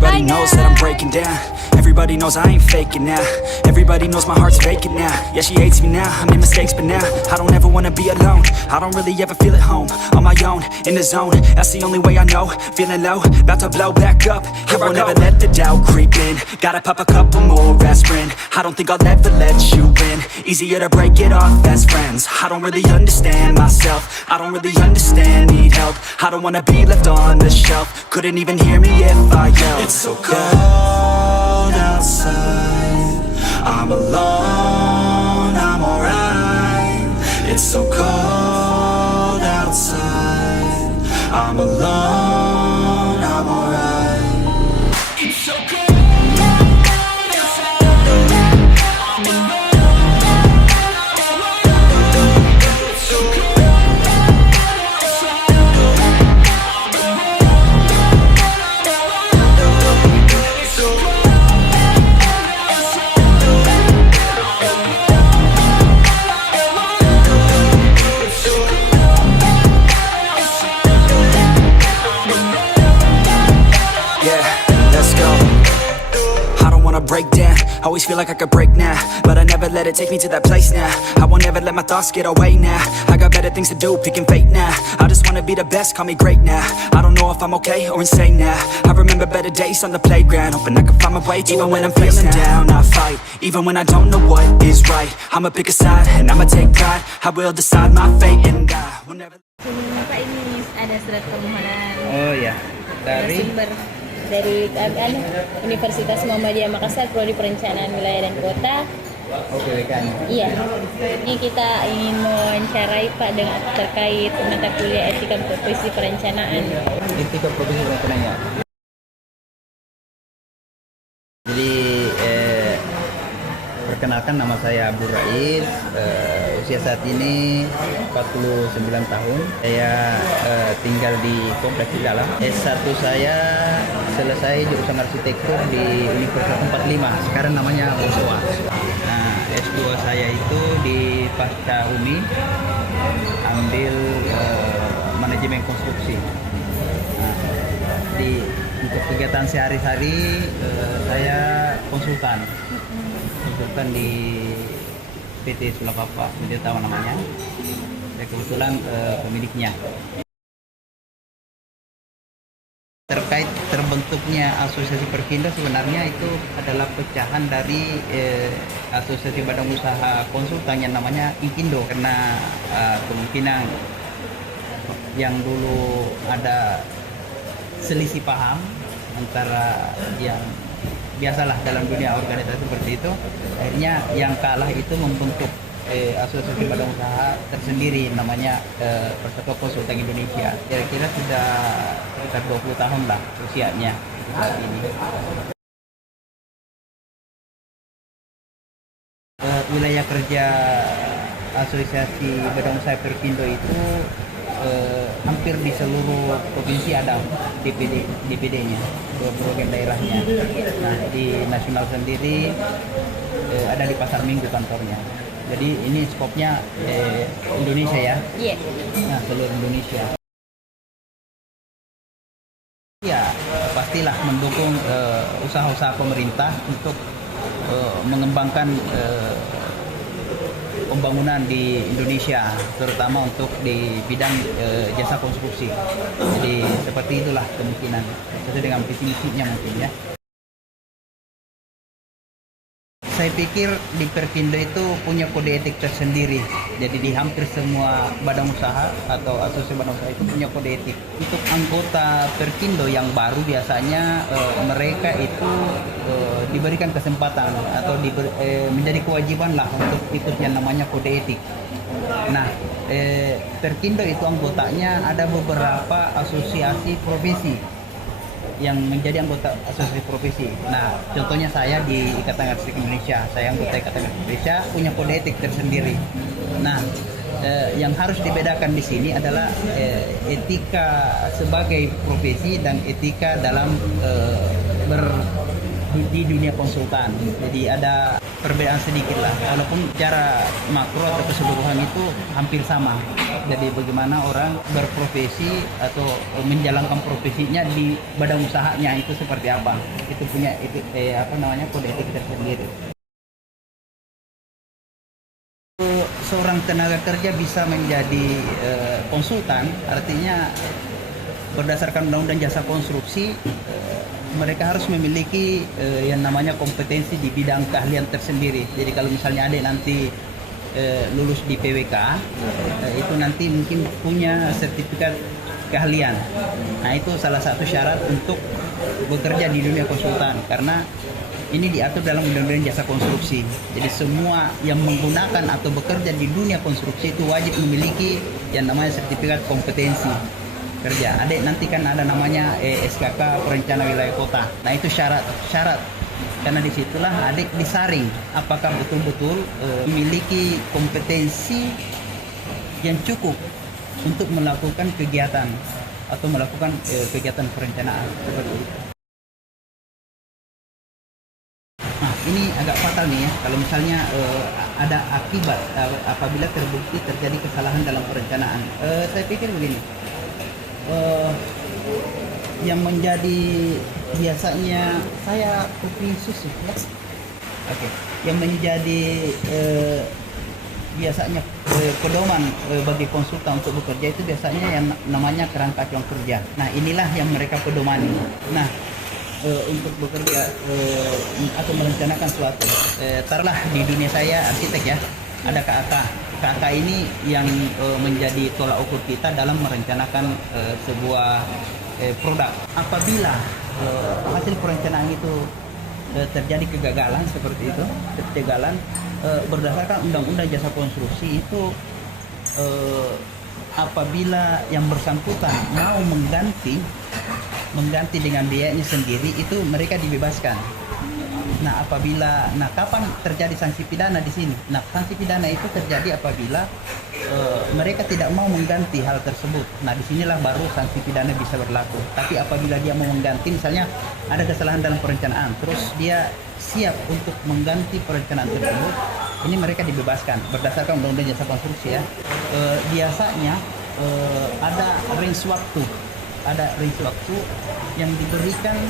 Everybody knows that I'm breaking down. Everybody knows I ain't faking now. Everybody knows my heart's vacant now. Yeah, she hates me now, I made mistakes but now I don't ever wanna be alone. I don't really ever feel at home. On my own, in the zone, that's the only way I know. Feeling low, about to blow back up. Here I won't ever let the doubt creep in. Gotta pop a couple more aspirin. I don't think I'll ever let you in. Easier to break it off best friends. I don't really understand myself. I don't really understand, need help. I don't wanna be left on the shelf. Couldn't even hear me if I yelled. It's so cold outside, I'm alone, I'm alright. It's so cold outside, I'm alone, I'm alright. It's so cold. Break down, always feel like I could break now, but I never let it take me to that place now. I won't ever let my thoughts get away now. I got better things to do, picking fate now. I just wanna be the best, call me great now. I don't know if I'm okay or insane now. I remember better days on the playground, hoping I can find my way even when I'm feeling down. I fight, even when I don't know what is right. I'ma pick a side, and I'ma take pride. I will decide my fate, and I will never. Pak, ini ada surat permohonan. Oh ya, dari Universitas Muhammadiyah Makassar, Prodi Perencanaan Wilayah dan Kota. Oke kan. Iya. Ini kita ingin mewawancarai Pak dengan terkait mata kuliah etika profesi perencanaan. Etika profesi perencanaan. Jadi perkenalkan, nama saya Abdul Rais. Usia saat ini 49 tahun. Saya tinggal di Kompleks Dalam. S1 saya selesai jurusan arsitektur di Universitas 45, sekarang namanya USOA. Nah, S2 saya itu di Pasca Uni, ambil manajemen konstruksi. Nah, untuk kegiatan sehari-hari saya konsultan di PT Sulapapa, Media Tawa namanya. Saya kebetulan pemiliknya. Terkait terbentuknya Asosiasi Perkindo, sebenarnya itu adalah pecahan dari Asosiasi Badan Usaha Konsultan yang namanya Ikindo, karena kemungkinan yang dulu ada selisih paham antara yang biasalah dalam dunia organisasi seperti itu, akhirnya yang kalah itu membentuk asosiasi badan usaha tersendiri namanya Persatuan Konsultan Indonesia. Kira-kira sudah sekitar 20 tahun lah usianya saat ini. Wilayah kerja Asosiasi Badan Usaha Perkindo itu hampir di seluruh provinsi ada DPD-nya, program daerahnya. Nah, di nasional sendiri ada di Pasar Minggu kantornya. Jadi ini skopnya Indonesia ya? Iya. Nah, seluruh Indonesia. Ya, pastilah mendukung usaha-usaha pemerintah untuk mengembangkan pembangunan di Indonesia, terutama untuk di bidang jasa konstruksi. Jadi seperti itulah kemungkinan, sesuai dengan visi misinya mungkin ya. Saya pikir di Perkindo itu punya kode etik tersendiri. Jadi di hampir semua badan usaha atau asosiasi badan usaha itu punya kode etik. Untuk anggota Perkindo yang baru biasanya mereka itu diberikan kesempatan atau menjadi kewajiban lah untuk ikut yang namanya kode etik. Nah, Perkindo itu anggotanya ada beberapa asosiasi profesi yang menjadi anggota asosiasi profesi. Nah, contohnya saya di Ikatan Arsitek Indonesia, saya anggota Ikatan Arsitek Indonesia punya kode etik tersendiri. Nah, yang harus dibedakan di sini adalah etika sebagai profesi dan etika dalam di dunia konsultan. Jadi ada perbedaan sedikit lah, walaupun secara makro atau keseluruhan itu hampir sama Jadi bagaimana orang berprofesi atau menjalankan profesinya di badan usahanya itu seperti apa? Itu punya kode etik tersendiri. Seorang tenaga kerja bisa menjadi konsultan, artinya berdasarkan undang-undang jasa konstruksi mereka harus memiliki yang namanya kompetensi di bidang keahlian tersendiri. Jadi kalau misalnya ada nanti lulus di PWK, itu nanti mungkin punya sertifikat keahlian. Nah itu salah satu syarat untuk bekerja di dunia konsultan, karena ini diatur dalam undang-undang jasa konstruksi. Jadi semua yang menggunakan atau bekerja di dunia konstruksi itu wajib memiliki yang namanya sertifikat kompetensi kerja. Adek nanti kan ada namanya SKK perencana wilayah kota. Nah itu syarat. Karena disitulah adek disaring apakah betul-betul memiliki kompetensi yang cukup untuk melakukan kegiatan atau melakukan kegiatan perencanaan seperti itu. Nah ini agak fatal nih ya, kalau misalnya ada akibat apabila terbukti terjadi kesalahan dalam perencanaan. Saya pikir begini, yang menjadi biasanya saya kopi susu ya. Oke. Yang menjadi biasanya pedoman bagi konsultan untuk bekerja itu biasanya yang namanya kerangka acuan kerja. Nah inilah yang mereka pedomani. Nah untuk bekerja atau merencanakan suatu, taruhlah di dunia saya arsitek ya, ada KAK. KAK ini yang menjadi tolak ukur kita dalam merencanakan sebuah produk. Apabila hasil perencanaan itu terjadi kegagalan seperti itu, kegagalan berdasarkan undang-undang jasa konstruksi itu, apabila yang bersangkutan mau mengganti dengan biayanya sendiri, itu mereka dibebaskan. Nah, kapan terjadi sanksi pidana di sini? Nah, sanksi pidana itu terjadi apabila mereka tidak mau mengganti hal tersebut. Nah, disinilah baru sanksi pidana bisa berlaku. Tapi apabila dia mau mengganti, misalnya ada kesalahan dalam perencanaan, terus dia siap untuk mengganti perencanaan tersebut, ini mereka dibebaskan berdasarkan undang-undang jasa konstruksi ya. Biasanya ada range waktu yang diberikan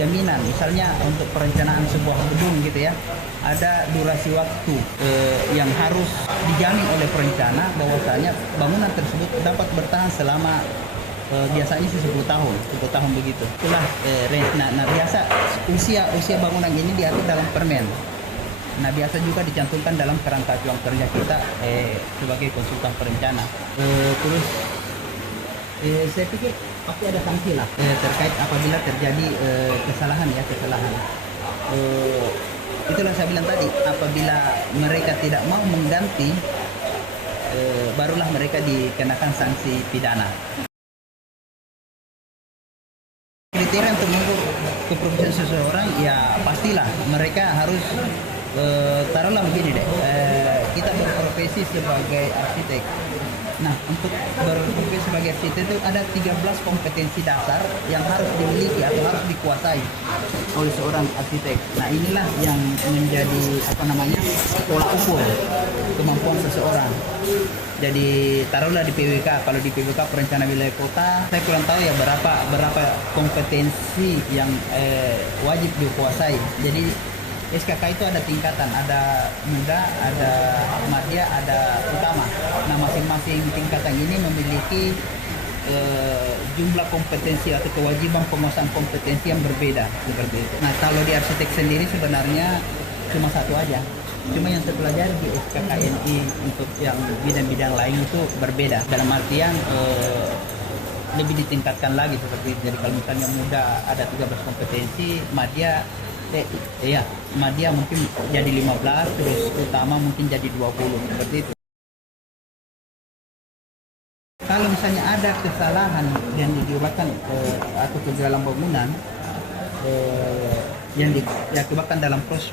jaminan, misalnya untuk perencanaan sebuah gedung gitu ya, ada durasi waktu yang harus dijamin oleh perencana bahwasanya bangunan tersebut dapat bertahan selama biasanya sih 10 tahun begitu. Itulah nah biasa usia bangunan ini diatur dalam permen. Nah biasa juga dicantumkan dalam kerangka acuan kerja kita sebagai konsultan perencana. Terus saya pikir pasti ada sanksi lah terkait apabila terjadi kesalahan. Itulah saya bilang tadi, apabila mereka tidak mau mengganti, barulah mereka dikenakan sanksi pidana. Kriteria untuk mengukur keprofesian seseorang ya pastilah mereka harus taruhlah begini deh, kita berprofesi sebagai arsitek. Nah, untuk berprofesi sebagai arsitek itu ada 13 kompetensi dasar yang harus dimiliki atau harus dikuasai oleh seorang arsitek. Nah, inilah yang menjadi tolak ukur kemampuan seseorang. Jadi taruhlah di PWK, kalau di PWK perencana wilayah kota, saya kurang tahu ya berapa kompetensi yang wajib dikuasai. Jadi SKK itu ada tingkatan, ada muda, ada madya, ada utama. Nah, masing-masing tingkatan ini memiliki jumlah kompetensi atau kewajiban penguasaan kompetensi yang berbeda seperti itu. Nah, kalau di arsitek sendiri sebenarnya cuma satu aja. Cuma yang saya pelajari di SKKNI untuk yang bidang-bidang lain itu berbeda. Dalam artian lebih ditingkatkan lagi seperti itu. Jadi kalau misalnya muda ada 13 kompetensi, madya mungkin jadi 15, terus utama mungkin jadi 20 seperti itu. Kalau misalnya ada kesalahan yang diakibatkan atau kegagalan bangunan yang diakibatkan dalam proses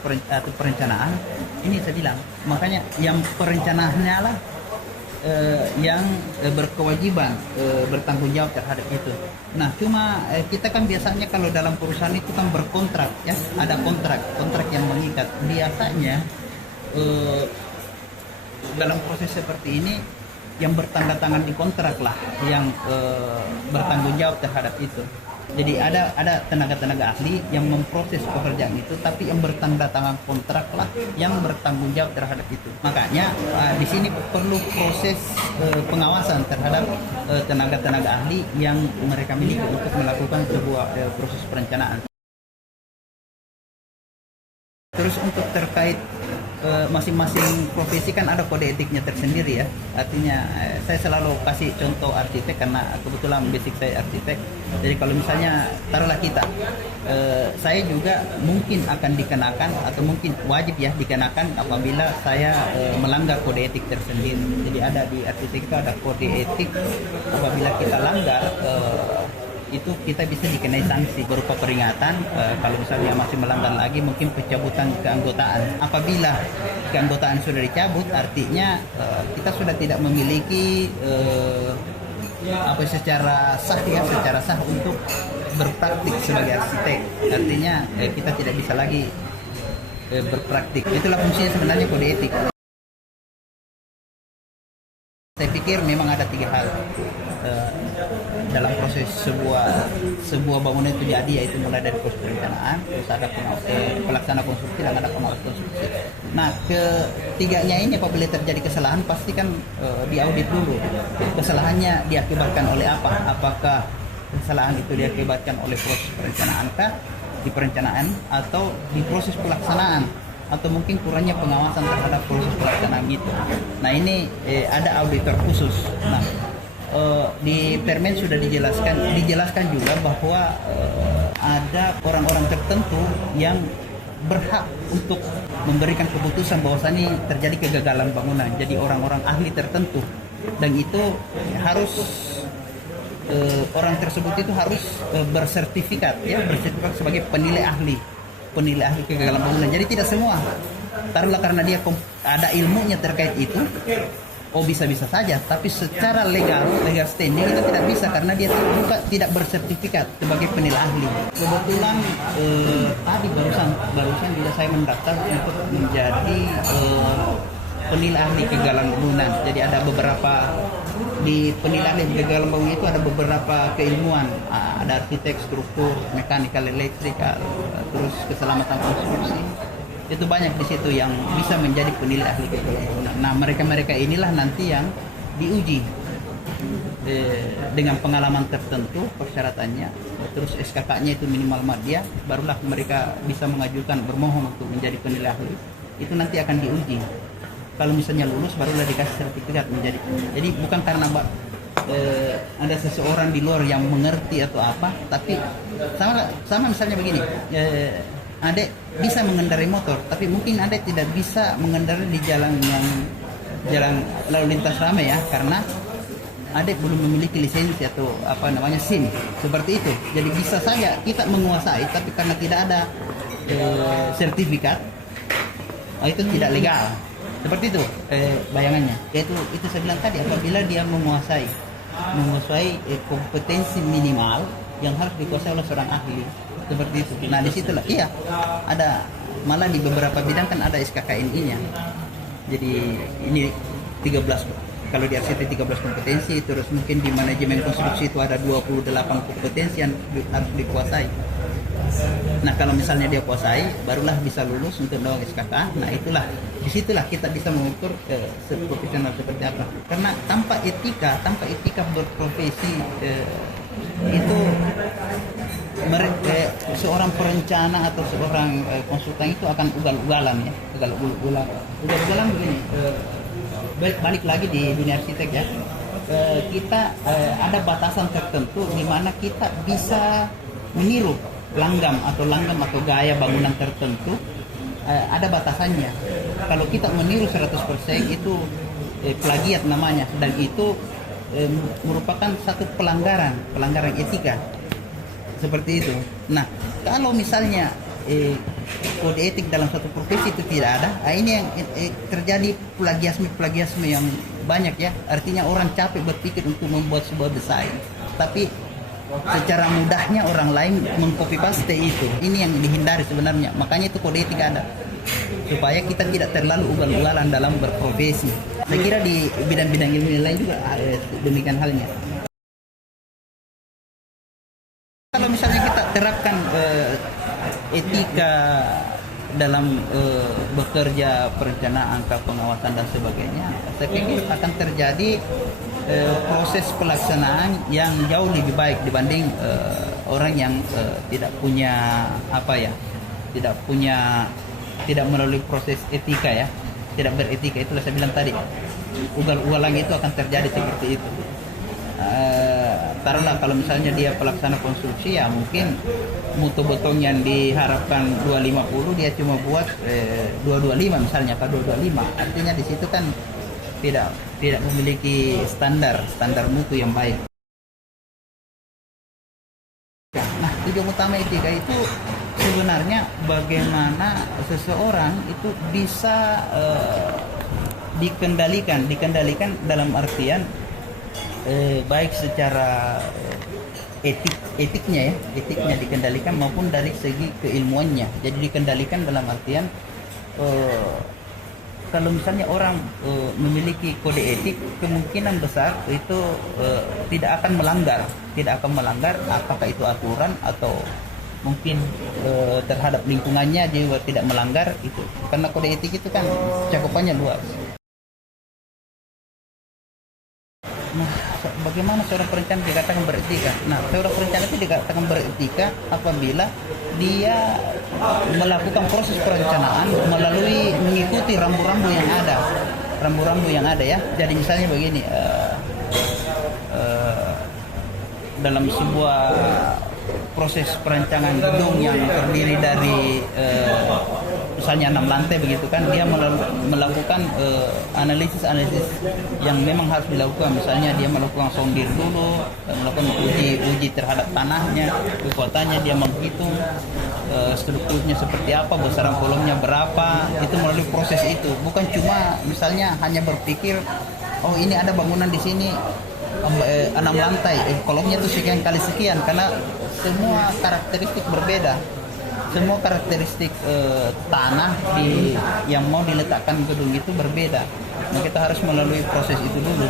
perencanaan, ini saya bilang, makanya yang perencanaannya lah yang berkewajiban bertanggung jawab terhadap itu. Nah, cuma kita kan biasanya kalau dalam perusahaan itu kan berkontrak ya, ada kontrak yang mengikat. Biasanya dalam proses seperti ini yang bertanda tangan di kontrak lah yang bertanggung jawab terhadap itu. Jadi ada tenaga-tenaga ahli yang memproses pekerjaan itu, tapi yang bertanda tangan kontrak lah yang bertanggung jawab terhadap itu. Makanya di sini perlu proses pengawasan terhadap tenaga-tenaga ahli yang mereka miliki untuk melakukan sebuah proses perencanaan. Terus untuk terkait masing-masing profesi kan ada kode etiknya tersendiri ya. Artinya saya selalu kasih contoh arsitek karena kebetulan basic saya arsitek. Jadi kalau misalnya taruhlah kita, saya juga mungkin akan dikenakan atau mungkin wajib ya dikenakan apabila saya melanggar kode etik tersendiri. Jadi ada di arsitek itu ada kode etik, apabila kita langgar itu kita bisa dikenai sanksi berupa peringatan. Kalau misalnya masih melanggar lagi mungkin pencabutan keanggotaan. Apabila keanggotaan sudah dicabut, artinya kita sudah tidak memiliki secara sah untuk berpraktik sebagai arsitek. Artinya kita tidak bisa lagi berpraktik. Itulah fungsinya sebenarnya kode etik. Saya pikir memang ada 3 hal dalam proses sebuah bangunan itu jadi, yaitu mulai dari proses perencanaan, terus ada pelaksana konstruksi dan ada pengawas konstruksi. Nah, ketiganya ini apabila terjadi kesalahan pasti kan diaudit dulu. Kesalahannya diakibatkan oleh apa? Apakah kesalahan itu diakibatkan oleh proses perencanaan di perencanaan atau di proses pelaksanaan, atau mungkin kurangnya pengawasan terhadap proses pelaksanaan itu. Nah, ini ada auditor khusus. Nah, di Permen sudah dijelaskan juga bahwa ada orang-orang tertentu yang berhak untuk memberikan keputusan bahwasannya terjadi kegagalan bangunan. Jadi orang-orang ahli tertentu, dan itu harus orang tersebut itu harus bersertifikat sebagai penilai ahli kegagalan bangunan. Jadi tidak semua, taruhlah karena dia ada ilmunya terkait itu, bisa saja, tapi secara legal standing itu tidak bisa karena dia tidak bersertifikat sebagai penilai ahli. Kebetulan tadi barusan juga saya mendaftar untuk menjadi penilai ahli kegagalan bangunan. Jadi ada beberapa di penilaian kegagalan bangunan itu ada beberapa keilmuan, ada arsitek, struktur, mekanikal, elektrikal, terus keselamatan konstruksi. Itu banyak di situ yang bisa menjadi penilai ahli kegagalan bangunan. Nah, mereka inilah nanti yang diuji dengan pengalaman tertentu persyaratannya, terus SKK-nya itu minimal madya, barulah mereka bisa mengajukan bermohon untuk menjadi penilai ahli. Itu nanti akan diuji. Kalau misalnya lulus barulah dikasih sertifikat menjadi. Jadi bukan karena ada seseorang di luar yang mengerti atau apa, tapi sama misalnya begini. Adek bisa mengendarai motor, tapi mungkin adek tidak bisa mengendarai di jalan lalu lintas ramai ya, karena adek belum memiliki lisensi atau SIM seperti itu. Jadi bisa saja kita menguasai, tapi karena tidak ada sertifikat, itu tidak legal. Seperti itu bayangannya. Yaitu itu saya bilang tadi, apabila dia menguasai kompetensi minimal yang harus dikuasai oleh seorang ahli. Seperti itu. Nah, disitulah ada, malah di beberapa bidang kan ada SKKNI-nya. Jadi ini 13, kalau di arsitek 13 kompetensi, terus mungkin di manajemen konstruksi itu ada 28 kompetensi yang harus dikuasai. Nah, kalau misalnya dia kuasai, barulah bisa lulus untuk mendapatkan SKK. Nah, disitulah kita bisa mengukur profesional seperti apa. Karena tanpa etika berprofesi itu seorang perencana atau seorang konsultan itu akan ugal-ugalan ya, ugal-ugalan begini. Balik lagi di dunia arsitek ya, kita ada batasan tertentu di mana kita bisa meniru langgam atau gaya bangunan tertentu, ada batasannya. Kalau kita meniru 100% itu plagiat namanya, dan itu merupakan satu pelanggaran etika. Seperti itu. Nah, kalau misalnya kode etik dalam satu profesi itu tidak ada, ini yang terjadi plagiasme yang banyak ya. Artinya orang capek berpikir untuk membuat sebuah desain, tapi secara mudahnya orang lain mengcopy paste itu. Ini yang dihindari sebenarnya. Makanya itu kode etik ada, supaya kita tidak terlalu ugal-ugalan dalam berprofesi. Saya kira di bidang-bidang ilmu yang lain juga demikian halnya. Kalau misalnya kita terapkan etika dalam bekerja, perencanaan, pengawasan dan sebagainya, saya pikir akan terjadi proses pelaksanaan yang jauh lebih baik dibanding orang yang tidak punya tidak melalui proses etika ya, tidak beretika. Itulah saya bilang tadi, ugal-ugalan itu akan terjadi seperti itu. Taruhlah kalau misalnya dia pelaksana konstruksi ya mungkin mutu beton yang diharapkan 250 dia cuma buat 225 misalnya, atau 225. Artinya di situ kan tidak memiliki standar mutu yang baik. Nah, tujuan utama etika itu sebenarnya bagaimana seseorang itu bisa dikendalikan dalam artian baik secara etiknya dikendalikan maupun dari segi keilmuannya. Jadi dikendalikan dalam artian kalau misalnya orang memiliki kode etik, kemungkinan besar itu tidak akan melanggar apakah itu aturan atau mungkin terhadap lingkungannya juga tidak melanggar itu, karena kode etik itu kan cakupannya luas. Nah, bagaimana seorang perencana dikatakan beretika? Nah, seorang perencana itu dikatakan beretika apabila dia melakukan proses perencanaan melalui mengikuti rambu-rambu yang ada ya. Jadi misalnya begini, dalam sebuah proses perencanaan gedung yang terdiri dari misalnya 6 lantai begitu kan, dia melakukan analisis yang memang harus dilakukan. Misalnya dia melakukan sondir dulu, melakukan uji terhadap tanahnya, kekuatannya, dia menghitung strukturnya seperti apa, besaran kolomnya berapa. Itu melalui proses itu, bukan cuma misalnya hanya berpikir oh ini ada bangunan di sini 6 lantai, kolomnya itu sekian kali sekian, karena semua karakteristik berbeda. Semua karakteristik tanah yang mau diletakkan gedung itu berbeda. Nah, kita harus melalui proses itu dulu.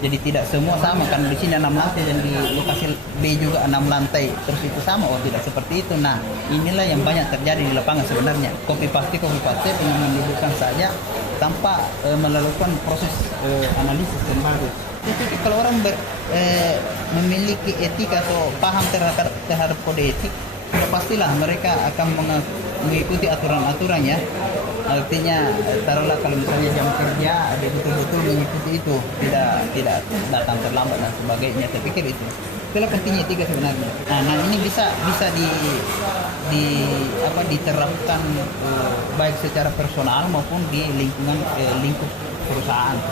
Jadi tidak semua sama, kan di sini 6 lantai dan di lokasi B juga 6 lantai terus itu sama. Oh, tidak seperti itu. Nah, inilah yang banyak terjadi di lapangan sebenarnya. Copy paste pengen menunjukkan saja tanpa melakukan proses analisis yang bagus. Itu kalau orang memiliki etika atau paham terhadap kode etik, pastilah mereka akan mengikuti aturan-aturannya. Artinya taruhlah kalau misalnya jam kerja dia betul-betul mengikuti itu, tidak datang terlambat dan sebagainya. Saya pikir itulah pentingnya etika sebenarnya. Nah ini bisa diterapkan baik secara personal maupun di lingkup perusahaan.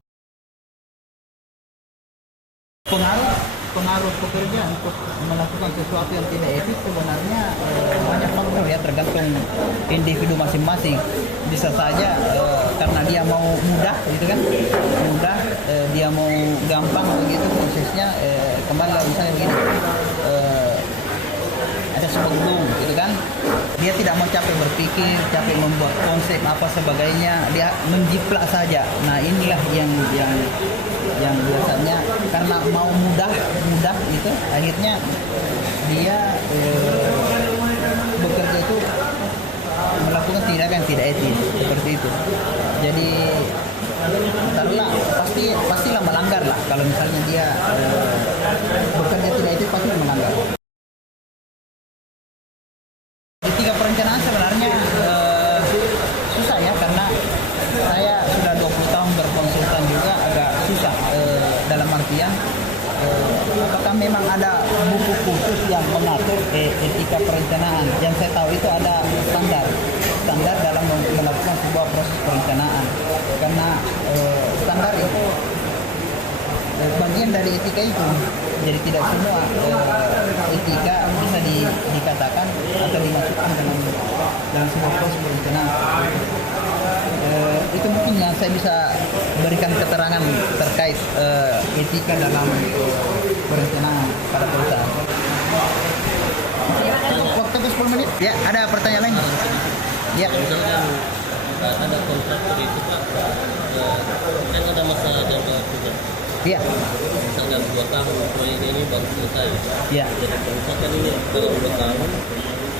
Pengaruh pekerja untuk melakukan sesuatu yang tidak etis sebenarnya banyak faktor ya, tergantung individu masing-masing. Bisa saja karena dia mau mudah gitu kan, dia mau gampang begitu prosesnya. Kembali misalnya begini, ada sebuah gedung gitu kan, dia tidak mau capek berpikir, capek membuat konsep apa sebagainya, dia menjiplak saja. Nah inilah yang biasanya karena mau mudah itu akhirnya dia bekerja itu melakukan tindakan yang tidak etis seperti itu. Jadi taruhlah pastilah melanggar lah, kalau misalnya dia bekerja tidak etis pasti melanggar. Etika perencanaan sebenarnya susah ya, karena saya sudah 20 tahun berkonsultan juga, agak susah dalam artian apakah memang ada buku khusus yang mengatur etika perencanaan. Yang saya tahu itu ada standar dalam melakukan sebuah proses perencanaan, karena standar itu bagian dari etika itu. Jadi tidak semua etika bisa dikatakan atau dimasukkan dalam sebuah proses perencanaan. Itu mungkin yang saya bisa berikan keterangan terkait etika dalam perencanaan pada perusahaan. Waktu 10 menit. Ya, ada pertanyaan lain? Ya. Misalkan ada kontraktor itu Pak, kan ada masa jangka waktu kan. Iya. Misalkan 2 tahun proyek ini baru selesai. Iya. Jadi kalau misalkan ini dalam 2 tahun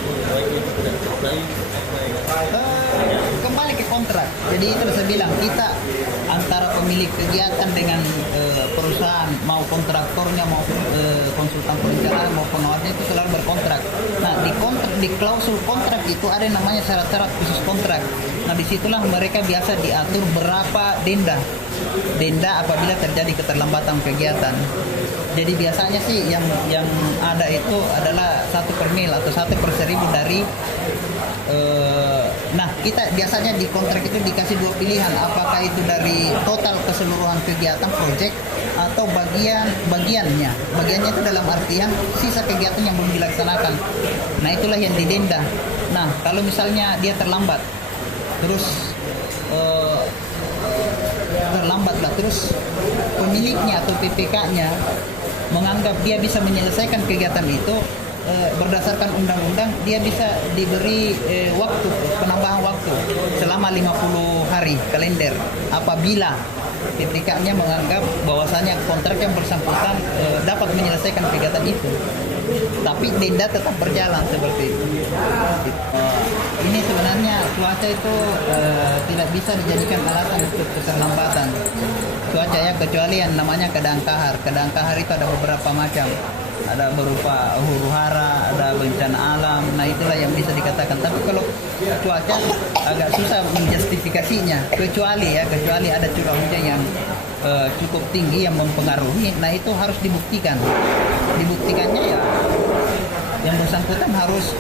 proyeknya itu tidak selesai. Kembali ke kontrak. Jadi itu saya bilang kita antara pemilik kegiatan dengan perusahaan, mau kontraktornya, mau konsultan perencanaan, mau pengawasnya itu selalu berkontrak. Nah di klausul kontrak itu ada yang namanya syarat-syarat khusus kontrak. Nah disitulah mereka biasa diatur berapa denda apabila terjadi keterlambatan kegiatan. Jadi biasanya sih yang ada itu adalah 1/mil atau 1/1000 dari nah kita biasanya di kontrak itu dikasih 2 pilihan, apakah itu dari total keseluruhan kegiatan proyek atau bagiannya itu dalam artian sisa kegiatan yang belum dilaksanakan. Nah itulah yang didenda. Nah kalau misalnya dia terlambat terus pemiliknya atau PPK-nya menganggap dia bisa menyelesaikan kegiatan itu berdasarkan undang-undang, dia bisa diberi penambahan waktu selama 50 hari kalender apabila PPK-nya menganggap bahwasanya kontrak yang bersangkutan dapat menyelesaikan kegiatan itu, tapi denda tetap berjalan seperti itu. Ini sebenarnya cuaca itu tidak bisa dijadikan alasan untuk keterlambatan cuaca ya, kecuali yang namanya keadaan kahar. Keadaan kahar itu ada beberapa macam, ada berupa huru hara, ada bencana alam. Nah itulah yang bisa dikatakan. Tapi kalau cuaca agak susah menjustifikasinya, kecuali ada curah hujan yang cukup tinggi yang mempengaruhi. Nah itu harus dibuktikan. Dibuktikannya ya yang bersangkutan harus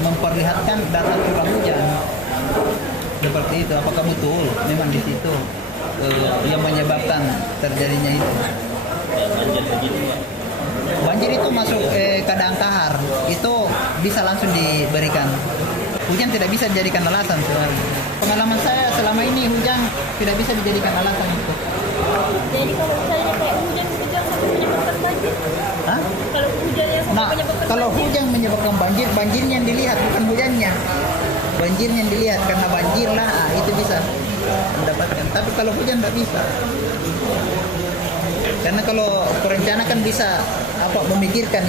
memperlihatkan data curah hujan seperti itu, apakah betul memang di situ yang menyebabkan terjadinya itu. Banjir itu masuk keadaan kahar, itu bisa langsung diberikan. Hujan tidak bisa dijadikan alasan sebenarnya. Pengalaman saya selama ini hujan tidak bisa dijadikan alasan itu. Jadi kalau misalnya kayak hujan sampai menyebabkan banjir. Hah? Kalau hujan yang sampai menyebabkan kalau banjir. hujan menyebabkan banjir, banjirnya yang dilihat bukan hujannya. Banjirnya yang dilihat, karena banjir lah itu bisa mendapatkan. Tapi kalau hujan tidak bisa. Karena kalau perencana kan bisa memikirkan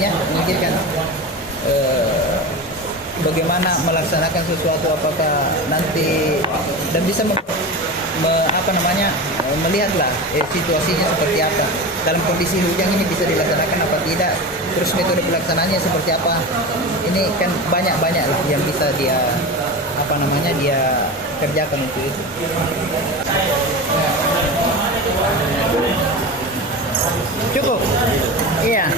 bagaimana melaksanakan sesuatu, apakah nanti, dan bisa melihatlah situasinya seperti apa. Dalam kondisi hujan ini bisa dilaksanakan apa tidak, terus metode pelaksanaannya seperti apa. Ini kan banyak lah yang bisa dia kerjakan untuk itu. Cukup? Iya.